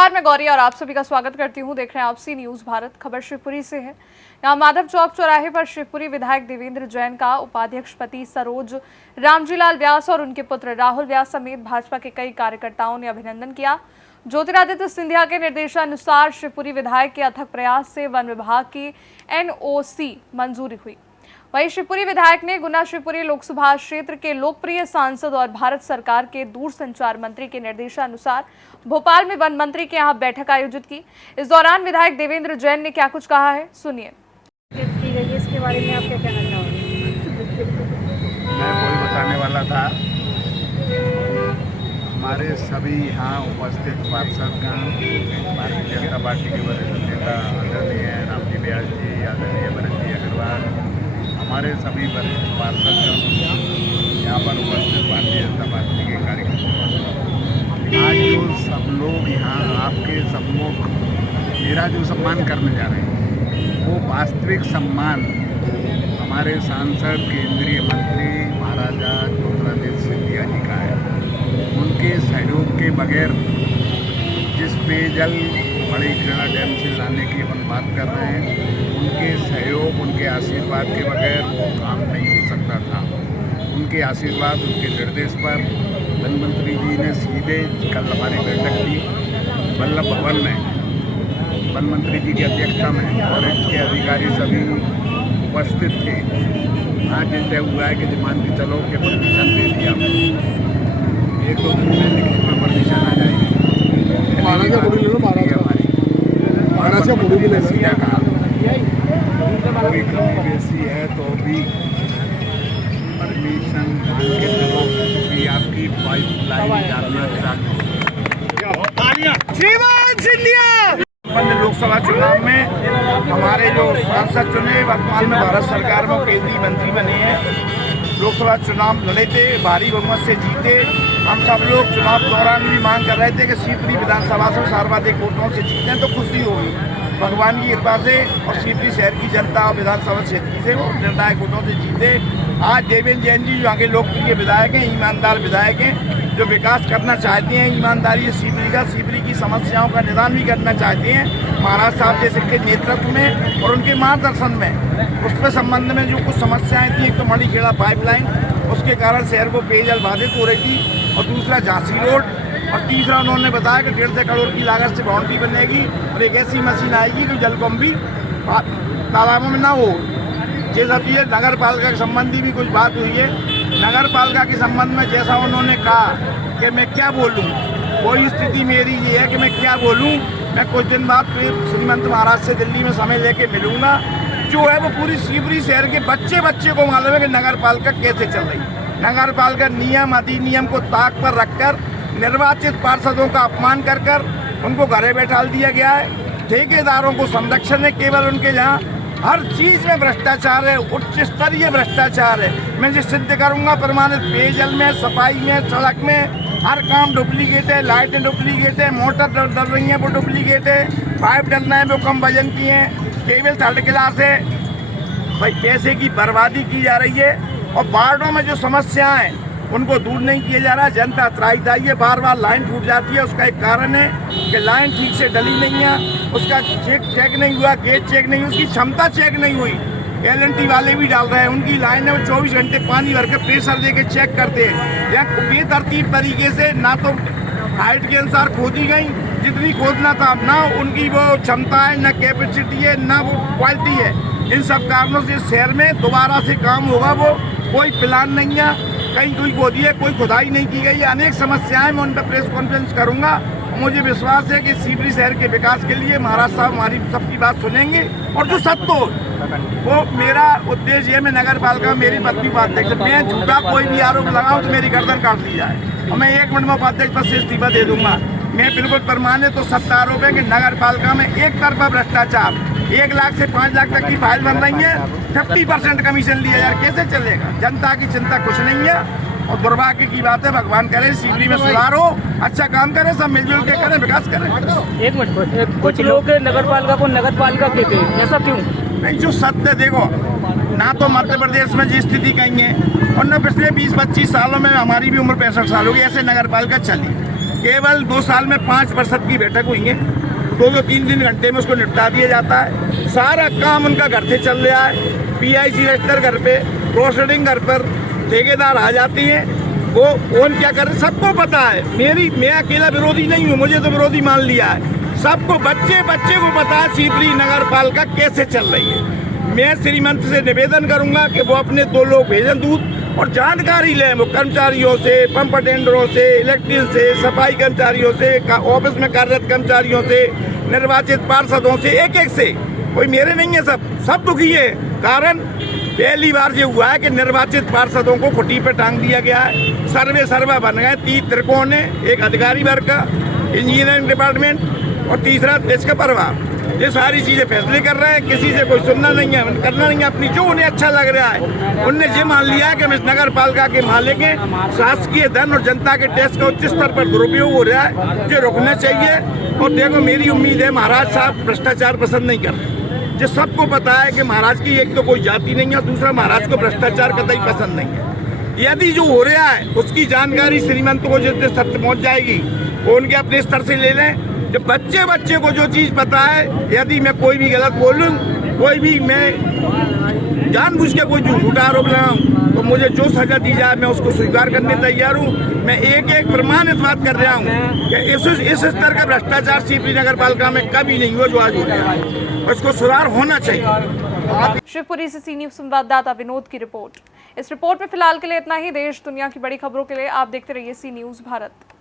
नमस्कार, मैं गौरी और आप सभी का स्वागत करती हूं। देख रहे हैं आप सी न्यूज भारत। खबर शिवपुरी से है। यहां माधव चौक चौराहे पर शिवपुरी विधायक देवेंद्र जैन का उपाध्यक्ष पति सरोज रामजीलाल व्यास और उनके पुत्र राहुल व्यास समेत भाजपा के कई कार्यकर्ताओं ने अभिनंदन किया। ज्योतिरादित्य सिंधिया के निर्देशानुसार शिवपुरी विधायक के अथक प्रयास से वन विभाग की NOC मंजूरी हुई। वहीं शिवपुरी विधायक ने गुना शिवपुरी लोकसभा क्षेत्र के लोकप्रिय सांसद और भारत सरकार के दूरसंचार मंत्री के निर्देशानुसार भोपाल में वन मंत्री के यहां बैठक आयोजित की। इस दौरान विधायक देवेंद्र जैन ने क्या कुछ कहा है, सुनिए। इसके बारे में आप क्या कहना चाहोगे? मैं वही बताने वाला था। हमारे सभी यहाँ उपस्थित पार्षदगण, भारतीय जनता पार्टी के वरिष्ठ नेता आदरणीय रामजी व्यास जी, आदरणीय भरत जी अग्रवाल, हमारे सभी वरिष्ठ पार्षदगण यहाँ पर उपस्थित भारतीय जनता पार्टी के कार्यकर्ता, आज जो सब लोग यहाँ आपके सम्मुख मेरा जो सम्मान करने जा रहे हैं वो वास्तविक सम्मान हमारे सांसद केंद्रीय मंत्री महाराजा ज्योतिरादित्य सिंधिया जी का है। उनके सहयोग के बगैर जिस पेयजल बड़े क्रीड़ा डैम से लाने की अपन बात कर रहे हैं, उनके सहयोग, उनके आशीर्वाद के बगैर वो काम नहीं हो सकता था। उनके आशीर्वाद, उनके निर्देश पर वन मंत्री जी ने सीधे कल हमारी बैठक की वल्लभ भवन में, वन मंत्री जी की अध्यक्षता में और इसके अधिकारी सभी उपस्थित थे। आज ये तय हुआ है कि मान के चलो कि परमिशन दे दिया, 1-2 दिन में लिखित में परमिशन आ जाएगी। सीधा कहा कोई कमी बेसी है तो भी परमिशन मान के चलो कि आपकी पाइपलाइन डालना लोकसभा चुनाव में हमारे जो सांसद चुने, वर्तमान में भारत सरकार में केंद्रीय मंत्री बने हैं, लोकसभा चुनाव लड़े थे, भारी बहुमत से जीते। हम सब लोग चुनाव दौरान भी मांग कर रहे थे कि शिवपुरी विधानसभा से सर्वाधिक वोटों से जीतें तो खुशी होगी भगवान की कृपा से, और शिवपुरी शहर की जनता और विधानसभा क्षेत्र से वो निर्णायक वोटों से जीते। आज देवेंद्र जैन जी जो आगे लोकप्रिय विधायक हैं, ईमानदार विधायक हैं, जो विकास करना चाहते हैं, ईमानदारी से शिवपुरी की समस्याओं का निदान भी करना चाहते हैं, महाराज साहब जैसे के नेतृत्व में और उनके मार्गदर्शन में। उस पर संबंध में जो कुछ समस्याएं थी, एक तो मणिखेड़ा पाइपलाइन, उसके कारण शहर को पेयजल बाधित हो रही थी, और दूसरा झांसी रोड, और तीसरा उन्होंने बताया कि 150 करोड़ की लागत से बाउंड्री बनेगी और एक ऐसी मशीन आएगी कि जलकुंभ भी तालाबों में ना हो। ये सब चीज़ें नगर पालिका के संबंधी भी कुछ बात हुई है। नगर पालिका के संबंध में जैसा उन्होंने कहा कि मैं क्या बोलूं, वही स्थिति मेरी ये है कि मैं क्या बोलूं। मैं कुछ दिन बाद फिर श्रीमंत महाराज से दिल्ली में समय लेके मिलूंगा। जो है वो पूरी शिवपुरी शहर के बच्चे को मालूम है कि नगर पालिका कैसे चल रही। नगर पालिका नियम अधिनियम को ताक पर रखकर निर्वाचित पार्षदों का अपमान कर उनको घरे बैठा दिया गया है। ठेकेदारों को संरक्षण है केवल उनके यहाँ, हर चीज में भ्रष्टाचार है, उच्च स्तरीय भ्रष्टाचार है। मैं जो सिद्ध करूंगा प्रमाणित, पेयजल में, सफाई में, सड़क में हर काम डुप्लीकेट है, लाइटें डुप्लीकेट है, मोटर डल रही है वो डुप्लीकेट है, पाइप डलना है वो कम वजन की है, केवल 3rd क्लास है। भाई पैसे की बर्बादी की जा रही है, और वार्डों में जो समस्याएं उनको दूर नहीं किया जा रहा। जनता त्राहित आई है, बार लाइन टूट जाती है। उसका एक कारण है कि लाइन ठीक से डली नहीं है, उसका चेक नहीं हुआ, गेट चेक नहीं हुई, उसकी क्षमता चेक नहीं हुई। LNT वाले भी डाल रहे हैं, उनकी लाइन है वो 24 घंटे पानी भर के प्रेशर दे के चेक करते हैं। या बेतरतीब तरीके से ना तो हाइट के अनुसार खोदी गई जितनी खोदना था, ना उनकी वो क्षमता है, ना कैपेसिटी है, ना वो क्वालिटी है। इन सब कारणों से शहर में दोबारा से काम होगा, वो कोई प्लान नहीं है, कहीं कोई खोदी है, कोई खुदाई नहीं की गई है। अनेक समस्याएं मैं उन पर प्रेस कॉन्फ्रेंस करूंगा। मुझे विश्वास है कि शिवपुरी शहर के विकास के लिए महाराज साहब हमारी सबकी बात सुनेंगे, और जो सत्य हो वो मेरा उद्देश्य है। मैं नगर पालिका मेरी पत्नी उपाध्यक्ष, मैं झूठा कोई भी आरोप लगाऊं तो मेरी गर्दन काट दी जाए, और मैं 1 मिनट में उपाध्यक्ष पद से इस्तीफा दे दूंगा। मैं बिल्कुल प्रमाणित तो सत्य आरोप है कि नगर पालिका में एक तरफा भ्रष्टाचार, 1 लाख से 5 लाख तक की फाइल बन रही है, 50% कमीशन लिया यार, कैसे चलेगा? जनता की चिंता कुछ नहीं है, और दुर्भाग्य की बात है। भगवान करे शिवपुरी में सुधार हो, अच्छा काम करें, सब मिलजुल के करें, विकास करें। एक मिनट, कुछ लोग नगर पालिका को नगर पालिका कहते हैं, ऐसा क्यों? नहीं, जो सत्य देखो ना, तो मध्य प्रदेश में जी स्थिति कहीं है, और न पिछले 20-25 सालों में, हमारी भी उम्र 65 साल हो गई, ऐसे नगर पालिका चली। केवल 2 साल में 5% की बैठक हुई है, 2-3 घंटे में उसको निपटा दिया जाता है। सारा काम उनका घर से चल रहा है। PIC रजिस्टर घर पे, प्रोसीडिंग घर पर, ठेकेदार आ जाती हैं, वो कौन क्या कर रहे सबको पता है। मैं अकेला विरोधी नहीं हूँ, मुझे तो विरोधी मान लिया है। सबको बच्चे को पता है शिवपुरी नगर पालिका कैसे चल रही है। मैं श्रीमंत से निवेदन करूंगा कि वो अपने 2 लोग भेजन दूध और जानकारी लें, वो कर्मचारियों से, पंप अटेंडरों से, इलेक्ट्रिशियन से, सफाई कर्मचारियों से, ऑफिस में कार्यरत कर्मचारियों से, निर्वाचित पार्षदों से, एक से। कोई मेरे नहीं है, सब दुखी है। कारण पहली बार ये हुआ है कि निर्वाचित पार्षदों को खुटी पे टांग दिया गया है। सर्वे बन गए 3 त्रिकोण है, एक अधिकारी वर्ग का, इंजीनियरिंग डिपार्टमेंट और तीसरा देश का परिवार। ये सारी चीजें फैसले कर रहे हैं, किसी से कोई सुनना नहीं है, करना नहीं है, अपनी जो उन्हें अच्छा लग रहा है। उनने ये मान लिया है कि हम इस नगर पालिका के मालिक हैं। शासकीय धन और जनता के टैक्स का उच्च स्तर पर दुरुपयोग हो रहा है, जो रुकना चाहिए। और देखो, मेरी उम्मीद है महाराज साहब भ्रष्टाचार पसंद नहीं करते। जो सबको पता है कि महाराज की एक तो कोई जाति नहीं है, दूसरा महाराज को भ्रष्टाचार कतई पसंद नहीं है। यदि जो हो रहा है उसकी जानकारी श्रीमंत को जितने सत्य पहुंच जाएगी, वो उनके अपने स्तर से ले लें। जब बच्चे को जो चीज पता है, यदि मैं कोई भी गलत बोलूं, कोई भी मैं जानबूझ के कोई झूठ आरोप लगाऊं, तो मुझे जो सजा दी जाए मैं उसको स्वीकार करने तैयार हूं। मैं एक प्रमाणित बात कर रहा हूं कि इस स्तर का भ्रष्टाचार शिवपुरी नगर पालिका में कभी नहीं हुआ जो आज हो रहा है। उसको सुधार होना चाहिए। शिवपुरी से सी न्यूज़ संवाददाता विनोद की रिपोर्ट। इस रिपोर्ट में फिलहाल के लिए इतना ही। देश दुनिया की बड़ी खबरों के लिए आप देखते रहिए सी न्यूज़ भारत।